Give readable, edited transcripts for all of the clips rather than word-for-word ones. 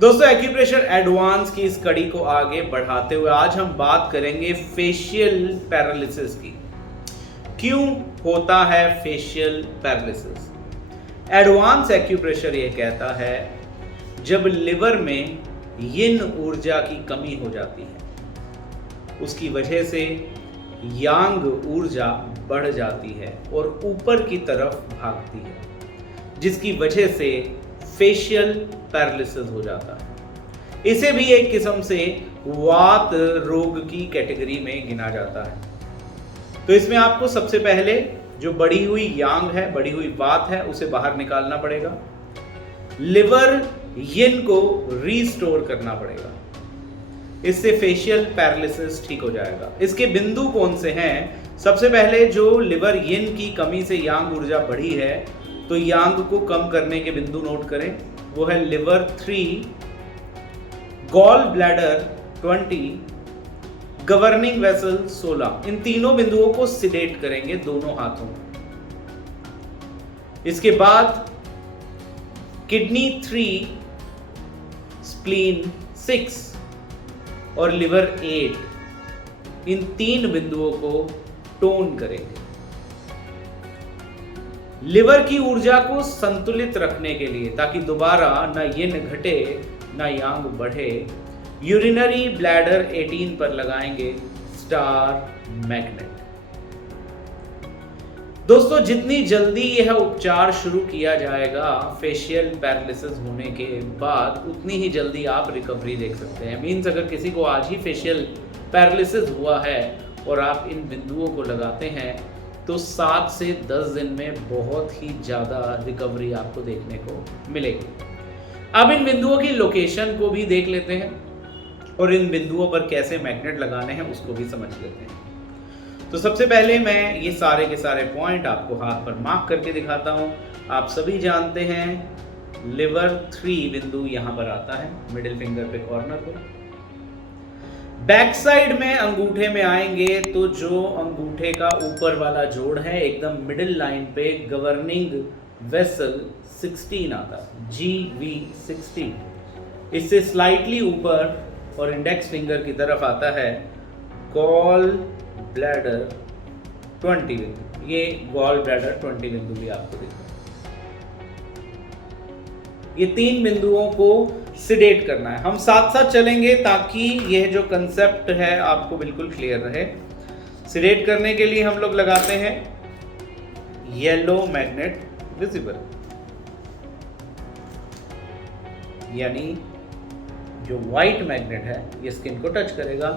दोस्तों acupressure advance की इस कड़ी को आगे बढ़ाते हुए आज हम बात करेंगे फेशियल पैरालिसिस की। क्यों होता है फेशियल पैरालिसिस? एडवांस एक्यूप्रेशर ये कहता है जब लिवर में यिन ऊर्जा की कमी हो जाती है, उसकी वजह से यांग ऊर्जा बढ़ जाती है और ऊपर की तरफ भागती है, जिसकी वजह से फेशियल पैरालिसिस हो जाता है। इसे भी एक किस्म से वात रोग की कैटेगरी में गिना जाता है। तो इसमें आपको सबसे पहले जो बढ़ी हुई यांग है, बढ़ी हुई वात है, उसे बाहर निकालना पड़ेगा। लिवर यिन को रीस्टोर करना पड़ेगा। इससे फेशियल पैरालिसिस ठीक हो जाएगा। इसके बिंदु कौन से हैं? सबसे पहले जो लिवर यिन की कमी से यांग ऊर्जा बढ़ी है, तो यांग को कम करने के बिंदु नोट करें। वो है liver 3, gall bladder 20, governing vessel 16। इन तीनों बिंदुओं को सिडेट करेंगे दोनों हाथों में। इसके बाद किडनी 3, स्प्लीन 6 और लिवर 8, इन 3 बिंदुओं को टोन करेंगे। लिवर की ऊर्जा को संतुलित रखने के लिए, ताकि दोबारा ना यिन घटे ना यांग बढ़े, यूरिनरी ब्लैडर 18 पर लगाएंगे स्टार मैग्नेट। दोस्तों जितनी जल्दी यह उपचार शुरू किया जाएगा फेशियल पैरालिसिस होने के बाद, उतनी ही जल्दी आप रिकवरी देख सकते हैं। मीन्स अगर किसी को आज ही फेशियल पैरालिसिस हुआ है और आप इन बिंदुओं को लगाते हैं तो 7 से 10 दिन में बहुत ही ज़्यादा रिकवरी आपको देखने को मिलेगी। अब इन बिंदुओं की लोकेशन को भी देख लेते हैं और इन बिंदुओं पर कैसे मैग्नेट लगाने हैं उसको भी समझ लेते हैं। तो सबसे पहले मैं ये सारे के सारे पॉइंट आपको हाथ पर मार्क करके दिखाता हूँ। आप सभी जानते हैं लिवर 3 बिंदु यहाँ पर आता है, मिडिल फिंगर पे कॉर्नर पर। बैक साइड में अंगूठे में आएंगे तो जो अंगूठे का ऊपर वाला जोड़ है एकदम मिडिल लाइन पे गवर्निंग वेसल 16 आता है, GV16। इससे स्लाइटली ऊपर और इंडेक्स फिंगर की तरफ आता है गॉल ब्लैडर 20 बिंदु। ये गॉल ब्लैडर 20 बिंदु भी आपको दिख रहा है। ये 3 बिंदुओं को सिडेट करना है। हम साथ साथ चलेंगे ताकि यह जो कंसेप्ट है आपको बिल्कुल क्लियर रहे। सिडेट करने के लिए हम लोग लगाते हैं येलो मैग्नेट विजिबल, यानी जो व्हाइट मैग्नेट है ये स्किन को टच करेगा।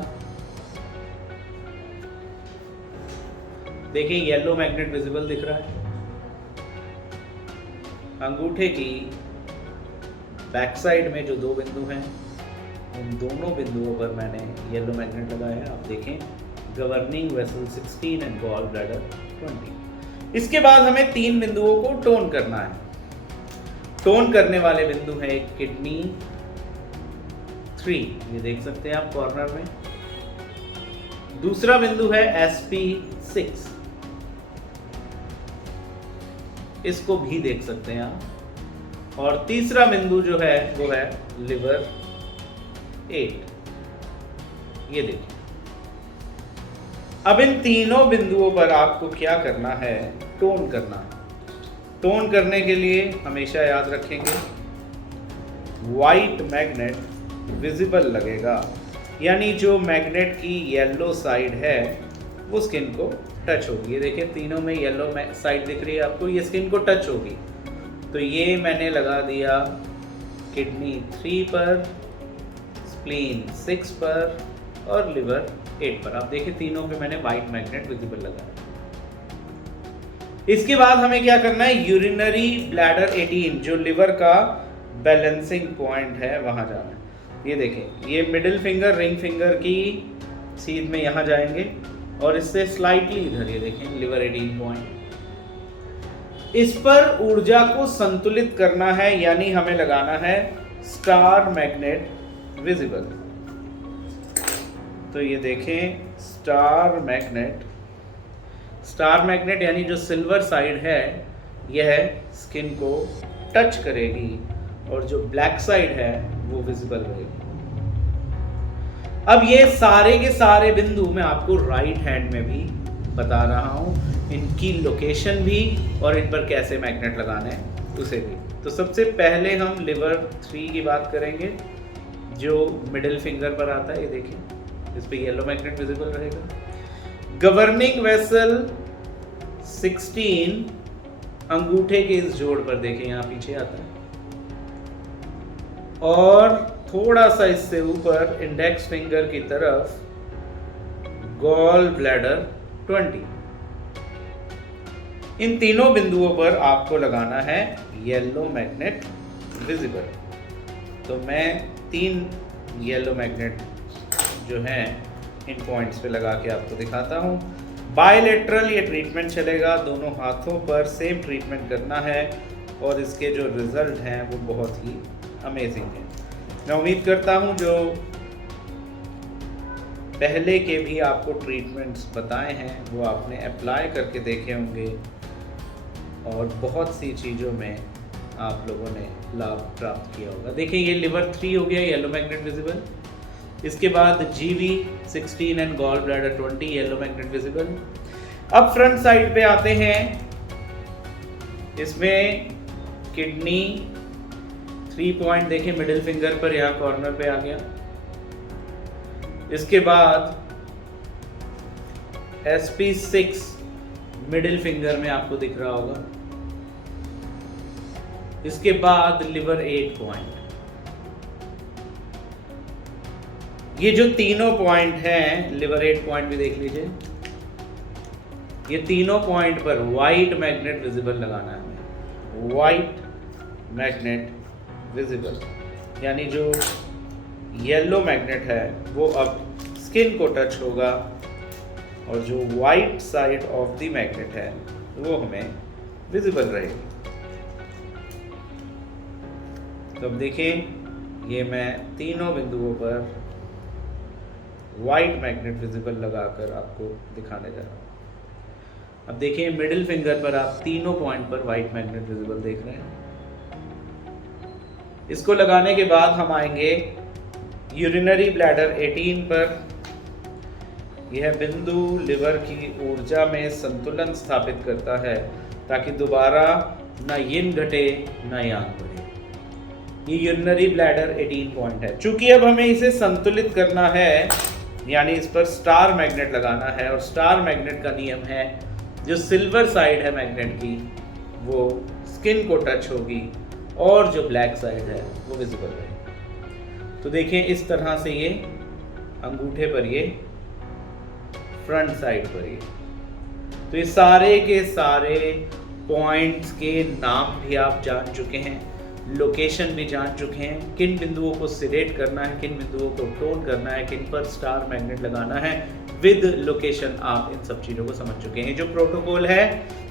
देखिए येलो मैग्नेट विजिबल दिख रहा है। अंगूठे की बैक साइड में जो 2 बिंदु हैं, उन दोनों बिंदुओं पर मैंने येलो मैग्नेट लगाया है। आप देखें governing vessel 16 and gall bladder 20। इसके बाद हमें 3 बिंदुओं को टोन करना है। टोन करने वाले बिंदु है किडनी 3, ये देख सकते हैं आप कॉर्नर में। दूसरा बिंदु है SP6, इसको भी देख सकते हैं आप। और तीसरा बिंदु जो है वो है लिवर 8, ये देखिए। अब इन तीनों बिंदुओं पर आपको क्या करना है? टोन करना है। टोन करने के लिए हमेशा याद रखेंगे व्हाइट मैग्नेट विजिबल लगेगा, यानी जो मैग्नेट की येलो साइड है वो स्किन को टच होगी। ये देखिए तीनों में येलो साइड दिख रही है आपको, ये स्किन को टच होगी। तो ये मैंने लगा दिया किडनी 3 पर, स्प्लीन 6 पर और लिवर 8 पर। आप देखिए तीनों पे मैंने व्हाइट मैग्नेट विजिबल लगाया। इसके बाद हमें क्या करना है? यूरिनरी ब्लैडर 18, जो लिवर का बैलेंसिंग पॉइंट है, वहां जाना है। ये देखें ये मिडिल फिंगर रिंग फिंगर की सीध में यहाँ जाएंगे और इससे स्लाइटली इधर, ये देखें लिवर 18 पॉइंट। इस पर ऊर्जा को संतुलित करना है, यानी हमें लगाना है स्टार मैग्नेट विजिबल। तो ये देखें स्टार मैग्नेट यानी जो सिल्वर साइड है यह स्किन को टच करेगी और जो ब्लैक साइड है वो विजिबल रहेगी। अब ये सारे के सारे बिंदु मैं आपको राइट हैंड में भी बता रहा हूँ, इनकी लोकेशन भी और इन पर कैसे मैग्नेट लगाना है उसे भी। तो सबसे पहले हम लिवर 3 की बात करेंगे, जो मिडिल फिंगर पर आता है। ये देखिए, इस पे येलो मैग्नेट विजिबल रहेगा। गवर्निंग वेसल 16 अंगूठे के इस जोड़ पर देखिए, यहाँ पीछे आता है, और थोड़ा सा इससे ऊपर इंडेक्स फिंगर की तरफ गॉल ब्लैडर 20। इन तीनों बिंदुओं पर आपको लगाना है येलो मैग्नेट विजिबल। तो मैं 3 येलो मैग्नेट जो हैं इन पॉइंट्स पे लगा के आपको दिखाता हूँ। बायलेटरल ये ट्रीटमेंट चलेगा, दोनों हाथों पर सेम ट्रीटमेंट करना है और इसके जो रिजल्ट हैं वो बहुत ही अमेजिंग है। मैं उम्मीद करता हूँ जो पहले के भी आपको ट्रीटमेंट्स बताए हैं वो आपने अप्लाई करके देखे होंगे और बहुत सी चीज़ों में आप लोगों ने लाभ प्राप्त किया होगा। देखिए, ये लिवर 3 हो गया येलो मैग्नेट विजिबल। इसके बाद GV 16 and gall bladder 20 yellow magnet visible. अब फ्रंट साइड पे आते हैं, इसमें किडनी 3 पॉइंट देखिए मिडिल फिंगर पर, यहाँ कॉर्नर पे आ गया। इसके बाद SP6 मिडिल फिंगर में आपको दिख रहा होगा। इसके बाद लिवर 8 पॉइंट। ये जो तीनों पॉइंट हैं, लिवर 8 पॉइंट भी देख लीजिए, ये तीनों पॉइंट पर व्हाइट मैग्नेट विजिबल लगाना है हमें। व्हाइट मैग्नेट विजिबल यानी जो येलो मैग्नेट है वो अब स्किन को टच होगा और जो white side of the magnet है वो हमें विजिबल रहेगी। तो अब देखिए, ये मैं तीनों बिंदुओं पर वाइट मैग्नेट विजिबल लगाकर आपको दिखाने जा रहा हूँ। अब देखिए, मिडिल फिंगर पर आप तीनों पॉइंट पर वाइट मैग्नेट विजिबल देख रहे हैं। इसको लगाने के बाद हम आएंगे यूरिनरी ब्लैडर 18 पर। यह बिंदु लिवर की ऊर्जा में संतुलन स्थापित करता है ताकि दोबारा न यिन घटे न यांग बढ़े। ये यूरिनरी ब्लैडर 18 पॉइंट है। चूंकि अब हमें इसे संतुलित करना है, यानी इस पर स्टार मैग्नेट लगाना है, और स्टार मैग्नेट का नियम है जो सिल्वर साइड है मैग्नेट की वो स्किन को टच होगी और जो ब्लैक साइड है वो विजिबल रहेगी। तो देखिए, इस तरह से ये अंगूठे पर, ये फ्रंट साइड पर, ये तो ये सारे के सारे पॉइंट्स के नाम भी आप जान चुके हैं, लोकेशन भी जान चुके हैं, किन बिंदुओं को सिलेक्ट करना है, किन बिंदुओं को टोन करना है, किन पर स्टार मैग्नेट लगाना है विद लोकेशन। आप इन सब चीज़ों को समझ चुके हैं। जो प्रोटोकॉल है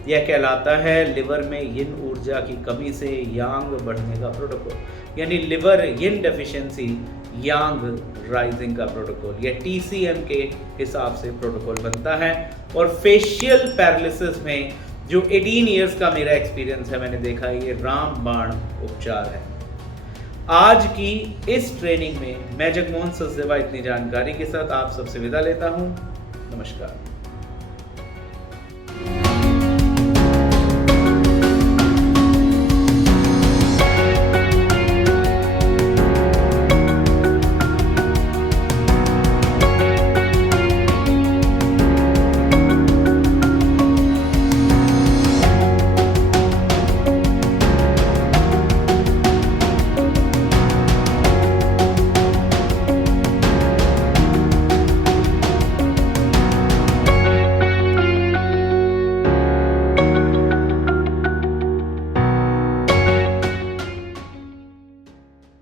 यह कहलाता है लिवर में यिन ऊर्जा की कमी से यांग बढ़ने का प्रोटोकॉल, यानी लिवर यिन डेफिशिएंसी यांग राइजिंग का प्रोटोकॉल। यह TCM के हिसाब से प्रोटोकॉल बनता है। और फेशियल पैरालिसिस में जो 18 इयर्स का मेरा एक्सपीरियंस है, मैंने देखा ये रामबाण उपचार है। आज की इस ट्रेनिंग में मैं जगमोहन सचदेवा इतनी जानकारी के साथ आप सबसे विदा लेता हूँ। नमस्कार।